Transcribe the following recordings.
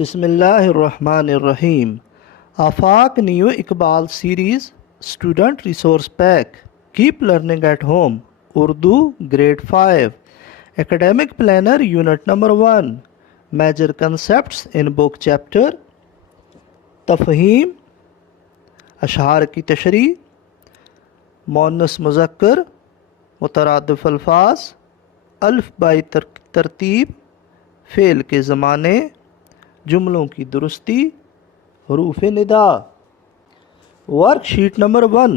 बिस्मिल्लाहिर्रहमानिर्रहीम। Afaq new Iqbal series student resource pack. Keep learning at home. Urdu grade 5 academic planner unit number 1। Major concepts in book chapter तफ़हीम, अशआर की तशरीह, मुअन्नस मुज़क्कर, मुतरादिफ अल्फाज, अल्फ by तरतीब, फ़ेल के ज़माने, जुमलों की दुरुस्ती, हरूफ निदा। वर्कशीट नंबर 1,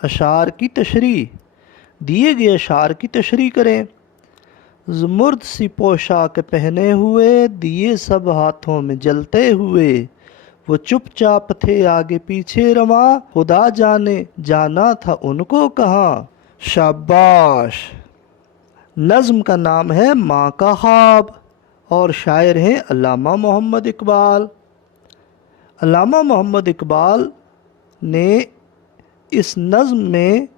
अशार की तशरीह। दिए गए अशार की तशरीह करें। ज़ुमुर्द सी पोशाक पहने हुए, दिए सब हाथों में जलते हुए, वो चुपचाप थे आगे पीछे रवां, खुदा जाने जाना था उनको कहाँ। शाबाश। नज़्म का नाम है माँ का ख्वाब और शायर हैं अल्लामा मोहम्मद इकबाल। अल्लामा मोहम्मद इकबाल ने इस नज़्म में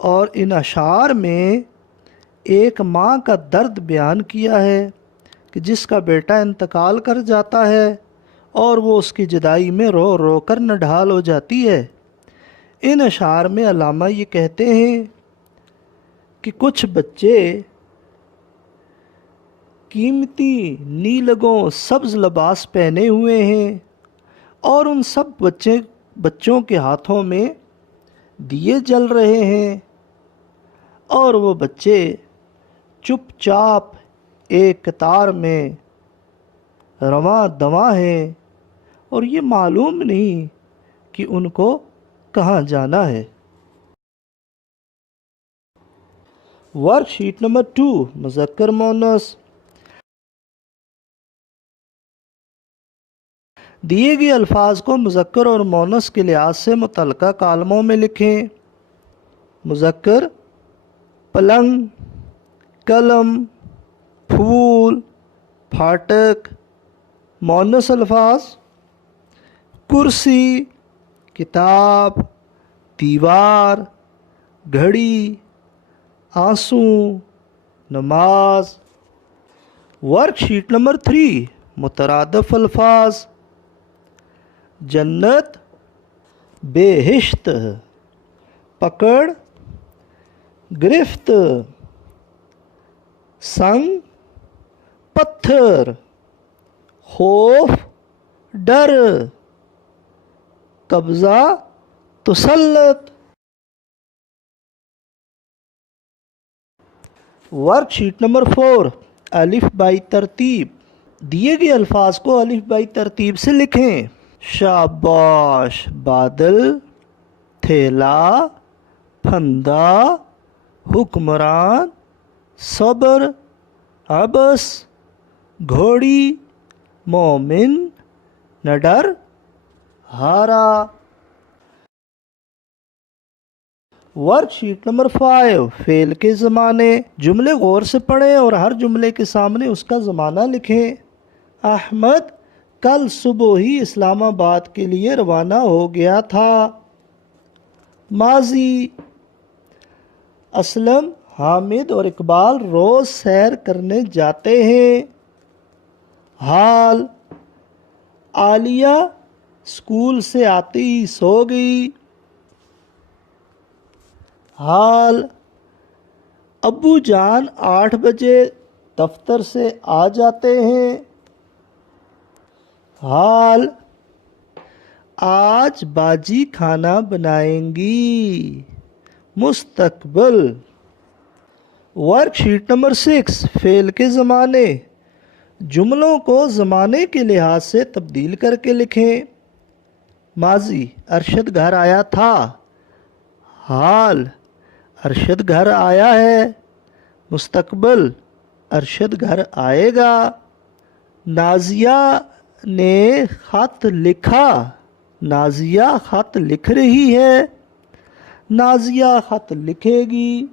और इन अशार में एक माँ का दर्द बयान किया है कि जिसका बेटा इंतकाल कर जाता है और वो उसकी जुदाई में रो रो कर नढाल हो जाती है। इन अशार में अल्लामा ये कहते हैं कि कुछ बच्चे कीमती नीलगों सब्ज़ लिबास पहने हुए हैं और उन सब बच्चों के हाथों में दिए जल रहे हैं और वो बच्चे चुपचाप एक कतार में रवां दवां हैं और ये मालूम नहीं कि उनको कहाँ जाना है। Worksheet number 2, मुज़क्कर मुअन्नस। दिए गए अल्फाज को मुज़क्कर और मुअन्नस के लिहाज से मुतल्लिका कालमों में लिखें। मुज़क्कर पलंग, कलम, फूल, फाटक। मुअन्नस अल्फाज कुर्सी, किताब, दीवार, घड़ी, आंसू, नमाज। वर्कशीट नंबर 3, मुतरादिफ अल्फाज। जन्नत, बेहिश्त, पकड़, गिरफ्त, संग, पत्थर, खौफ, डर, कब्ज़ा, तसल्लुत। वर्कशीट नंबर 4, अलिफ बाई तरतीब। दिए गए अल्फाज को अलिफ बाई तरतीब से लिखें। शाबाश। बादल, थैला, फंदा, हुक्मरान, सब्र, अबस, घोड़ी, मोमिन, नडर, हारा। वर्कशीट नंबर 5, फेल के ज़माने। जुमले गौर से पढ़ें और हर जुमले के सामने उसका ज़माना लिखें। अहमद कल सुबह ही इस्लामाबाद के लिए रवाना हो गया था। माजी, असलम, हामिद और इकबाल रोज़ सैर करने जाते हैं। हाल, आलिया स्कूल से आती ही सो गई। हाल, अब्बू जान 8 बजे दफ्तर से आ जाते हैं। हाल, आज बाजी खाना बनाएंगी। मुस्तकबिल। वर्कशीट नंबर 6, फेल के ज़माने। जुमलों को ज़माने के लिहाज से तब्दील करके लिखें। माजी, अरशद घर आया था। हाल, अरशद घर आया है। मुस्तकबिल, अरशद घर आएगा। नाजिया ने ख़त लिखा। नाजिया ख़त लिख रही है। नाजिया ख़त लिखेगी।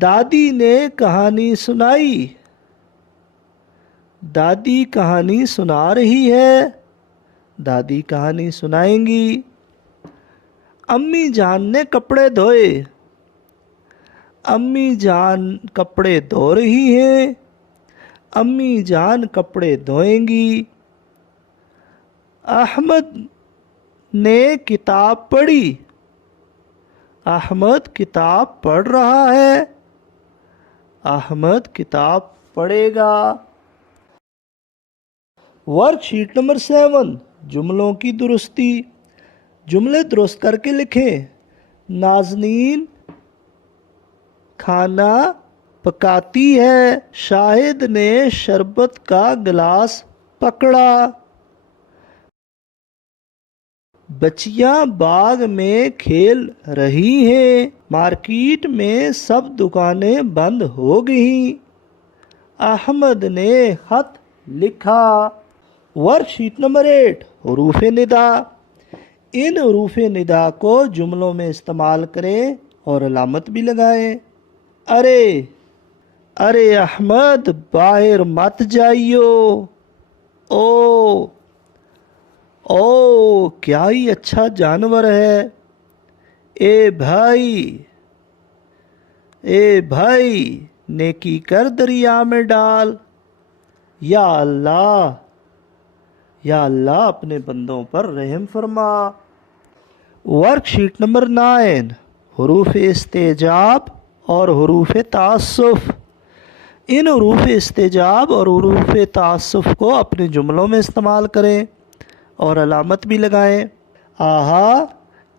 दादी ने कहानी सुनाई। दादी कहानी सुना रही है। दादी कहानी सुनाएंगी। अम्मी जान ने कपड़े धोए। अम्मी जान कपड़े धो रही हैं। अम्मी जान कपड़े धोएंगी। अहमद ने किताब पढ़ी। अहमद किताब पढ़ रहा है। अहमद किताब पढ़ेगा। वर्कशीट नंबर 7, जुमलों की दुरुस्ती। जुमले दुरुस्त करके लिखें। नाज़नीन खाना पकाती है। शाहिद ने शरबत का गिलास पकड़ा। बच्चियां बाग में खेल रही हैं। मार्केट में सब दुकानें बंद हो गईं। अहमद ने खत लिखा। वर्कशीट नंबर 8, हरूफ निदा। इन हरूफ निदा को जुमलों में इस्तेमाल करें और अलामत भी लगाएं। अरे अरे अहमद बाहर मत जाइयो। ओ क्या ही अच्छा जानवर है। ए भाई नेकी कर दरिया में डाल। या अल्लाह अपने बंदों पर रहम फरमा। वर्कशीट नंबर 9, हरूफ इस्तेजाब और हरूफ तासुफ। इन हरूफ इस्तेजाब और हरूफ तासुफ को अपने जुमलों में इस्तेमाल करें और अलामत भी लगाएं। आहा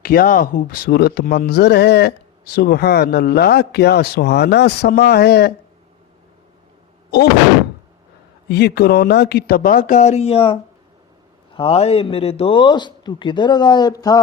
क्या खूबसूरत मंज़र है। सुबहान अल्लाह क्या सुहाना समा है। उफ ये कोरोना की तबाहकारियाँ। हाय मेरे दोस्त तू किधर गायब था।